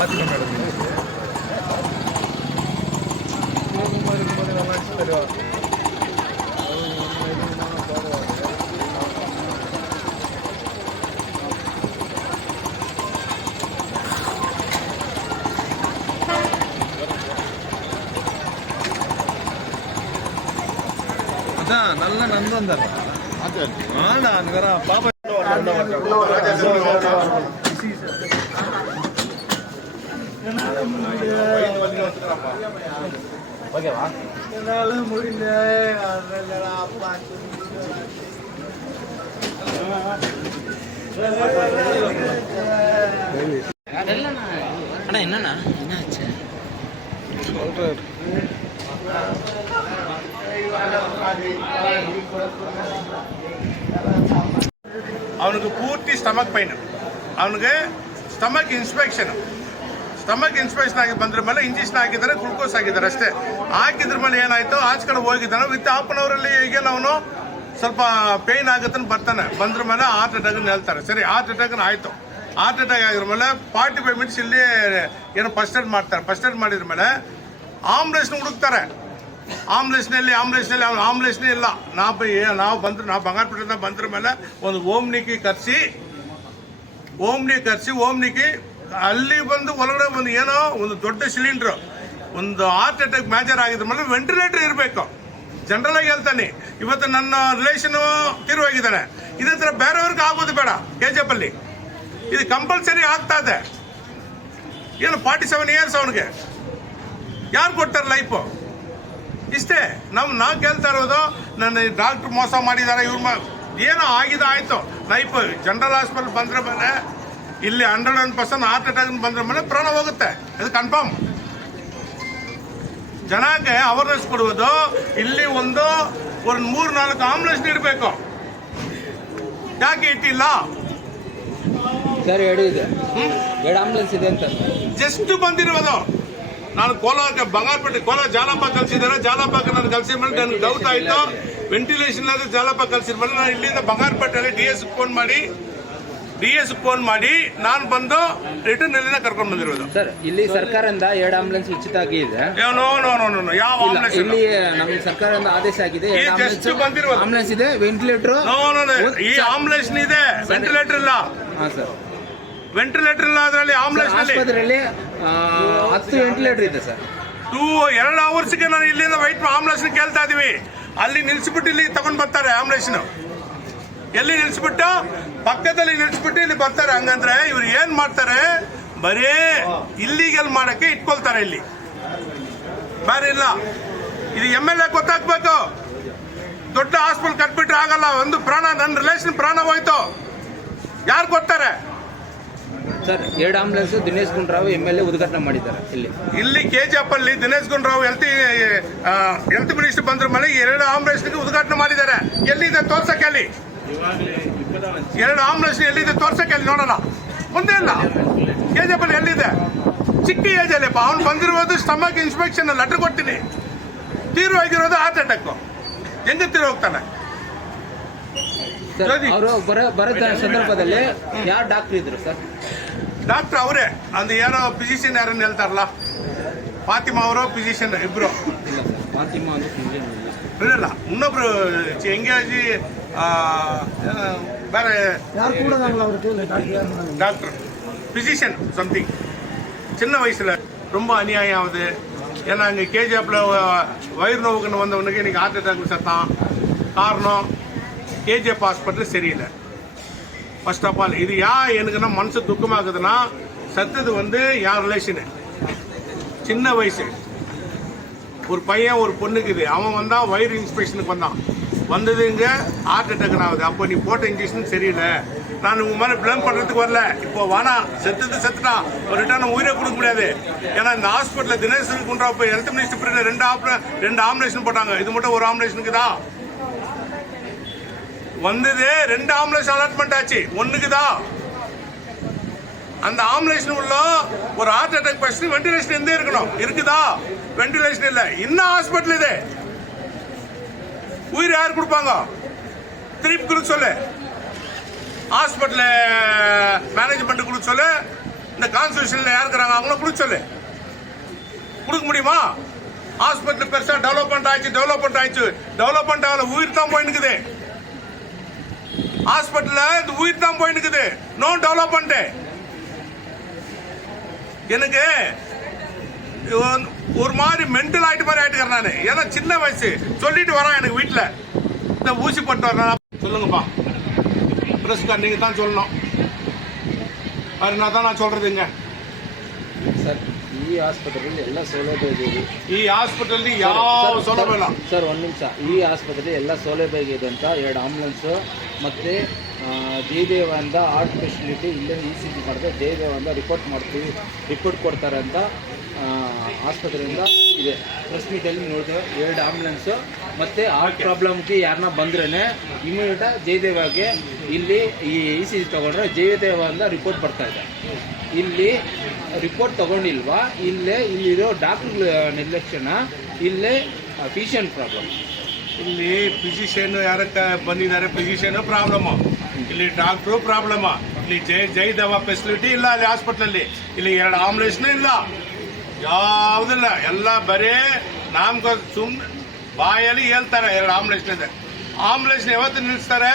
Fatima madam அதான் நல்ல நண்பன் தான் ஆனா அங்க பாப்பா ஓகேவா என்னால முடியல அப்பா அண்ணா என்னண்ணா என்னாச்சு சொல்றாரு ಅವನಿಗೆ ಪೂರ್ತಿ ಸ್ಟಮಕ್ ಪೈನ್, ಅವನಿಗೆ ಸ್ಟಮಕ್ ಇನ್ಸ್ಪೆಕ್ಷನ್ ಆಗಿ ಬಂದ್ರ ಮೇಲೆ ಇಂಜೆಕ್ಷನ್ ಹಾಕಿದ್ದಾರೆ, ಗ್ಲೂಕೋಸ್ ಹಾಕಿದ್ದಾರೆ ಅಷ್ಟೇ. ಹಾಕಿದ್ರ ಮೇಲೆ ಏನಾಯ್ತು, ಆಚೆ ಕಡೆ ಹೋಗಿದ್ದಾನೆ. ವಿತ್ ಹಾಫ್ ಅನ್ ಅವರಲ್ಲಿ ಈಗೇನು ಅವನು ಸ್ವಲ್ಪ ಪೇಯ್ನ್ ಆಗುತ್ತೆ ಬರ್ತಾನೆ. ಬಂದ್ರ ಮೇಲೆ ಹಾರ್ಟ್ ಅಟ್ಯಾಕ್ ಹೇಳ್ತಾರೆ. ಸರಿ, ಹಾರ್ಟ್ ಅಟ್ಯಾಕ್ ಆಯ್ತು. ಹಾರ್ಟ್ ಅಟ್ಯಾಕ್ ಆಗಿದ್ರ ಮೇಲೆ 45 ಮಿನಿಟ್ಸ್ ಇಲ್ಲಿ ಏನೋ ಫಸ್ಟ್ ಏಡ್ ಮಾಡ್ತಾರೆ. ಫಸ್ಟ್ ಏಡ್ ಮಾಡಿದ್ರ ಮೇಲೆ ಆಂಬುಲೆನ್ಸ್ನ ಹುಡುಕ್ತಾರೆ. ಆಂಬುಲೆನ್ಸ್ನೇ ಇಲ್ಲ. ನಾವು ಬಂಗಾರಪೇಟೆಯಿಂದ ಬಂದ್ರ ಮೇಲೆ ಒಂದು ಓಮ್ನಿಗೆ ಕರೆಸಿ ಅಲ್ಲಿ ಬಂದು ಒಳಗಡೆ ಒಂದು ಏನೋ ಒಂದು ದೊಡ್ಡ ಸಿಲಿಂಡ್ರು, ಒಂದು ಹಾರ್ಟ್ ಅಟ್ಯಾಕ್ ಮೇಜರ್ ಆಗಿದ್ರ ಮೇಲೆ ವೆಂಟಿಲೇಟರ್ ಇರಬೇಕು. ಜನರಲ್ ಆಗಿ ಹೇಳ್ತಾನೆ. ಇವತ್ತು ನನ್ನ ರಿಲೇಷನ್ ತೀರೋಗಿದ್ದಾನೆ. ಇದೇ ಥರ ಬೇರೆಯವ್ರಿಗೆ ಆಗೋದು ಬೇಡ. KGF ಅಲ್ಲಿ ಇದು ಕಂಪಲ್ಸರಿ ಆಗ್ತಾ ಇದೆ. ಏನು 47 ಇಯರ್ಸ್ ಅವನಿಗೆ ಯಾರು ಕೊಡ್ತಾರೆ ಲೈಫು? ಇಷ್ಟೇ ನಾವು ಕೇಳ್ತಾ ಇರೋದು. ನನ್ನ ಡಾಕ್ಟ್ರ್ ಮೋಸ ಮಾಡಿದ್ದಾರೆ, ಇವ್ರ ಏನೋ ಆಗಿದೆ ಆಯ್ತು. ಲೈಫ್ ಜನರಲ್ ಹಾಸ್ಪಿಟಲ್ ಬಂದ್ರೆ ಮೇಲೆ ಇಲ್ಲಿ 101% ಹಾರ್ಟ್ ಅಟ್ಯಾಕ್ ಬಂದ್ರ ಮೇಲೆ ಪ್ರಾಣ ಹೋಗುತ್ತೆ. ಇದು ಕನ್ಫರ್ಮ್. ಜನಕ್ಕೆ ಅವೇರ್ನೆಸ್ ಕೊಡುವುದು. ಇಲ್ಲಿ ಒಂದು 3-4 ಆಂಬುಲೆನ್ಸ್ ಇಡಬೇಕು. ಯಾಕೆ ಇಟ್ಟಿಲ್ಲ ಸರ್? 2 ಆಂಬುಲೆನ್ಸ್ ಇದೆ ಅಂತ ಜಸ್ಟ್ ಬಂದಿರುವುದು. ನಾನು ಬಂಗಾರಪೇಟೆ ಜಾಲಪ್ಪ ಕಲ್ಸಿದ್ದಾರೆ. ಜಾಲಪ್ಪ ನಾನು ಕಲ್ಸಿದ ಮೇಲೆ ನನಗೆ ಡೌಟ್ ಆಯ್ತು. ವೆಂಟಿಲೇಷನ್ ಜಾಲಪ್ಪ ಕಲ್ಸಿದ ಮೇಲೆ ನಾನು ಇಲ್ಲಿಂದ ಬಂಗಾರಪೇಟೆಯಲ್ಲಿ DS ಫೋನ್ ಮಾಡಿ ನಾನು ಬಂದು ರಿಟರ್ನ್ ಇಲ್ಲಿಂದ ಕರ್ಕೊಂಡು ಬಂದಿರೋದು. ಸರ್, ಇಲ್ಲಿ ಸರ್ಕಾರದಿಂದ 2 ಆಂಬುಲೆನ್ಸ್ ಉಚಿತ ಆಗಿದೆ. ನೋ ಯಾವ ಆಂಬುಲೆನ್ಸ್ ಇಲ್ಲಿ ನಮ್ಮ ಸರ್ಕಾರದಿಂದ ಆದೇಶ ಆಗಿದೆ. ಆಂಬುಲೆನ್ಸ್ ಇದೆ, ವೆಂಟಿಲೇಟರ್. ಈ ಆಂಬುಲೆನ್ಸ್ ಇದೆ, ವೆಂಟಿಲೇಟರ್ ಇಲ್ಲ. ಹಾಂ ಸರ್, ವೆಂಟಿಲೇಟರ್ ಇಲ್ಲ. ಅದರಲ್ಲಿ ಆಂಬುಲೆನ್ಸ್ ಆಸ್ಪತ್ರೆಯಲ್ಲಿ 10 ವೆಂಟಿಲೇಟರ್ ಇದೆ ಸರ್. 2 ಅವರ್ಸ್ಗೆ ನಾನು ಇಲ್ಲಿಂದ ವೈಟ್ ಆಂಬುಲೆನ್ಸ್ ಕೇಳ್ತಾ ಇದೀವಿ. ಅಲ್ಲಿ ನಿಲ್ಸ್ಬಿಟ್ಟು ಇಲ್ಲಿ ತಗೊಂಡ್ ಬರ್ತಾರೆ ಆಂಬುಲೆನ್ಸ್. ಎಲ್ಲಿ ನಿಲ್ಸ್ಬಿಟ್ಟು ಪಕ್ಕದಲ್ಲಿ ನಿಲ್ಸ್ಬಿಟ್ಟು ಇಲ್ಲಿ ಬರ್ತಾರೆ. ಹಂಗಂದ್ರೆ ಇವ್ರು ಏನ್ ಮಾಡ್ತಾರೆ, ಬರೀ ಇಲ್ಲಿಗಲ್ ಮಾಡಕ್ಕೆ ಇಟ್ಕೊಳ್ತಾರೆ. ಇಲ್ಲಿ ಬೇರೆ ಇಲ್ಲ. ಇದು MLA ಗೊತ್ತಾಗ್ಬೇಕು. ದೊಡ್ಡ ಹಾಸ್ಪಿಟಲ್ ಕಟ್ಬಿಟ್ರೆ ಆಗಲ್ಲ. ಒಂದು ಪ್ರಾಣ, ನನ್ನ ರಿಲೇಷನ್ ಪ್ರಾಣ ಹೋಯ್ತು. ಯಾರು ಕೊಡ್ತಾರೆ sir? 2 ambulance Dinesh Gundu Rao MLA ಉದ್ಘಾಟನೆ ಮಾಡಿದ್ದಾರೆ. ಇಲ್ಲಿ KGF ಅಲ್ಲಿ ದಿನೇಶ್ ಗುಂಡೂರಾವ್ ಹೆಲ್ತ್ ಮಿನಿಸ್ಟರ್ ಬಂದ್ರ ಮೇಲೆ 2 ಆಂಬುಲೆನ್ಸ್ ಉದ್ಘಾಟನೆ ಮಾಡಿದ್ದಾರೆ. ಎಲ್ಲಿದೆ ತೋರ್ಸಕ್ಕೆ? ಅಲ್ಲಿ 2 ಆಂಬುಲೆನ್ಸ್ ಎಲ್ಲಿದೆ ತೋರ್ಸಕ್ಕೆ? ಅಲ್ಲಿ ನೋಡೋಣ. ಮುಂದೆ ಇಲ್ಲ. KGF ಅಲ್ಲಿ ಎಲ್ಲಿದೆ? ಚಿಕ್ಕ ಏಜ್ ಅಲ್ಲಿ ಅವ್ನು ಬಂದಿರೋದು ಸ್ಟಮಕ್ ಇನ್ಸ್ಪೆಕ್ಷನ್ ಲೆಟರ್ ಕೊಡ್ತೀನಿ. ತೀರೋಗಿರೋದು ಹಾರ್ಟ್ ಅಟ್ಯಾಕ್. ಹೆಂಗೆ ತೀರೋ ಹೋಗ್ತಾನೆ? ಅವರು ಬರೋ ಸಂದರ್ಭದಲ್ಲಿ ಯಾರು ಡಾಕ್ಟರ್ ಇದ್ರು ಸರ್? ಡಾಕ್ಟರ್ ಅವರೇ. ಅದು ಏನೋ ಫಿಸಿಷಿಯನ್ ಯಾರನ್ನ ಹೇಳ್ತಾರಲ್ಲ, ಫಾತಿಮಾ ಅವರು ಫಿಸಿಷಿಯನ್ ಇಬ್ರು. ಇಲ್ಲ, ಇನ್ನೊಬ್ರು ಎಂಗೇಜಿ ಬೇರೆ ಡಾಕ್ಟರ್ ಫಿಸಿಷಿಯನ್ ಸಮಥಿಂಗ್. சின்ன வயசுல ரொம்ப அநியாயம் ஆகுது. ஏன்னா அங்கே KGFல வயிறு நோவுக்குன்னு வந்தவனுக்கு இன்னைக்கு ஹார்ட் அட்டாக் செத்தான். காரணம் KGF ஹாஸ்பிட்டல் சரியில்லை. ஃபர்ஸ்ட் ஆஃப் ஆல் இது எனக்குன்னா மனசு துக்கமாகுதுன்னா, சத்தது என் ரிலேஷனு. சின்ன வயசு ஒரு பையன் ஒரு பொண்ணுக்கு இது. அவன் வந்தான் வயிறு இன்ஸ்பெக்ஷனுக்கு வந்தது இங்கே ஹார்ட் அட்டாக் ஆகுது. அப்போ நீ போட்ட இன்ஜெக்ஷன் சரியில்லை. நான் உங்க மேலே பிளேம் பண்ணுறதுக்கு வரல. இப்போ வானா செத்துட்டான். ஒரு ரிட்டர்ன் உயிரை கொடுக்க முடியாது. ஏன்னா இந்த ஹாஸ்பிட்டலில் தினேஷ் குன்றாவ் போய் ஹெல்த் மினிஸ்டர் பீரியட் 2 ஆம்புலேஷன் போட்டாங்க. இது மட்டும் ஒரு ஆம்புலேஷனுக்கு தான் வந்தது. 2 ஆம்புலேன்ஸ் அலாட்மெண்ட் ஆச்சு. 1க்கு தான். அந்த ஆம்புலேஷன் உள்ள ஒரு ஹார்ட் அட்டாக் பேஷண்ட் வென்டிலேஷன் எந்த இருக்கணும்? இருக்குதா? வென்டிலேஷன் இல்லை. இன்னும் ஹாஸ்பிட்டல் இது. உயிர் யார் கொடுப்பாங்க? திருப்பி கொடுக்க சொல்லு. ஹாஸ்பிட்டல் மேனேஜ்மெண்ட் கொடுக்க சொல்லு. இந்த கான்ஸ்டியூஷன்ல யாருக்குறாங்க அவங்கள பிடிச்சல கொடுக்க முடியுமா? ஹாஸ்பிட்டல் பெருசா டெவலப்மெண்ட் ஆயிடுச்சு டெவலப்மெண்ட் ஆகல, உயிர் தான் போயினுக்குது. ஹாஸ்பிட்டல்ல இந்த உயிர் தான் போயினுக்குது, நோ டெவலப்மெண்ட். எனக்கு ஒரு மாதிரி மென்டல் ஆயிட்டு மாதிரி ஆயிட்டு நானு. ஏன்னா சின்ன வயசு சொல்லிட்டு வரான் எனக்கு வீட்டுல இந்த ஊசி போட்டு வரேன். சொல்லுங்கப்பா பிரஸ்கார், நீங்க தான் சொல்லணும். அது நான் சொல்றதுங்க. ಸರ್ ಈ ಆಸ್ಪತ್ರೆಯಲ್ಲಿ ಎಲ್ಲ ಸೌಲಭ್ಯ ಇದೆ. ಈ ಹಾಸ್ಪಿಟಲ್ ಯಾವ ಸೌಲಭ್ಯ ಇಲ್ಲ ಸರ್. ಒಂದು ನಿಮಿಷ. ಈ ಆಸ್ಪತ್ರೆಯಲ್ಲಿ ಎಲ್ಲ ಸೌಲಭ್ಯ ಇದೆ ಅಂತ 2 ಆಂಬುಲೆನ್ಸು ಮತ್ತು ಜಯದೇವದಿಂದ ಹಾರ್ಟ್ ಫೆಸಿಲಿಟಿ ಇಲ್ಲೇ ECG ಮಾಡಿದ್ರೆ ಜಯದೇವದಿಂದ ರಿಪೋರ್ಟ್ ಕೊಡ್ತಾರೆ ಅಂತ ಆಸ್ಪತ್ರೆಯಿಂದ ಇದೆ. ಪ್ರೆಸ್ ಮೀಟಲ್ಲಿ ನೋಡ್ತೇವೆ 2 ಆಂಬುಲೆನ್ಸು ಮತ್ತು ಹಾರ್ಟ್ ಪ್ರಾಬ್ಲಮ್ಗೆ ಯಾರನ್ನ ಬಂದ್ರೇ ಇಮಿಡಿಯೇಟಾಗಿ ಜಯದೇವಗೆ ಇಲ್ಲಿ ಈ ECG ತೊಗೊಂಡ್ರೆ ಜಯದೇವದಿಂದ ರಿಪೋರ್ಟ್ ಬರ್ತಾ ಇದೆ. ಇಲ್ಲಿ ರಿಪೋರ್ಟ್ ತಗೊಂಡಿಲ್ವಾ, ಇಲ್ಲಿರೋ ಡಾಕ್ಟರ್ ನಿರ್ಲಕ್ಷ್ಯನ, ಇಲ್ಲೇ ಫಿಸಿಷಿಯನ್ ಪ್ರಾಬ್ಲಮ್. ಇಲ್ಲಿ ಫಿಸಿಷಿಯನ್ ಯಾರಕ್ಕೆ ಬಂದಿದ್ದಾರೆ, ಫಿಸಿಷಿಯನ್ ಪ್ರಾಬ್ಲಮ್, ಇಲ್ಲಿ ಡಾಕ್ಟ್ರು ಪ್ರಾಬ್ಲಮ್, ಇಲ್ಲಿ ಜಯದೇವ ಫೆಸಿಲಿಟಿ ಇಲ್ಲ ಅಲ್ಲಿ ಹಾಸ್ಪಿಟಲ್. ಇಲ್ಲಿ 2 ಆಂಬುಲೆನ್ಸ್ನೂ ಇಲ್ಲ, ಯಾವುದಿಲ್ಲ. ಎಲ್ಲ ಬರೇ ನಾಮಕ ಸುಮ್ಮನೆ ಬಾಯಲ್ಲಿ ಹೇಳ್ತಾರೆ 2 ಆಂಬುಲೆನ್ಸ್ ಯಾವತ್ತು ನಿಲ್ಲಿಸ್ತಾರೆ.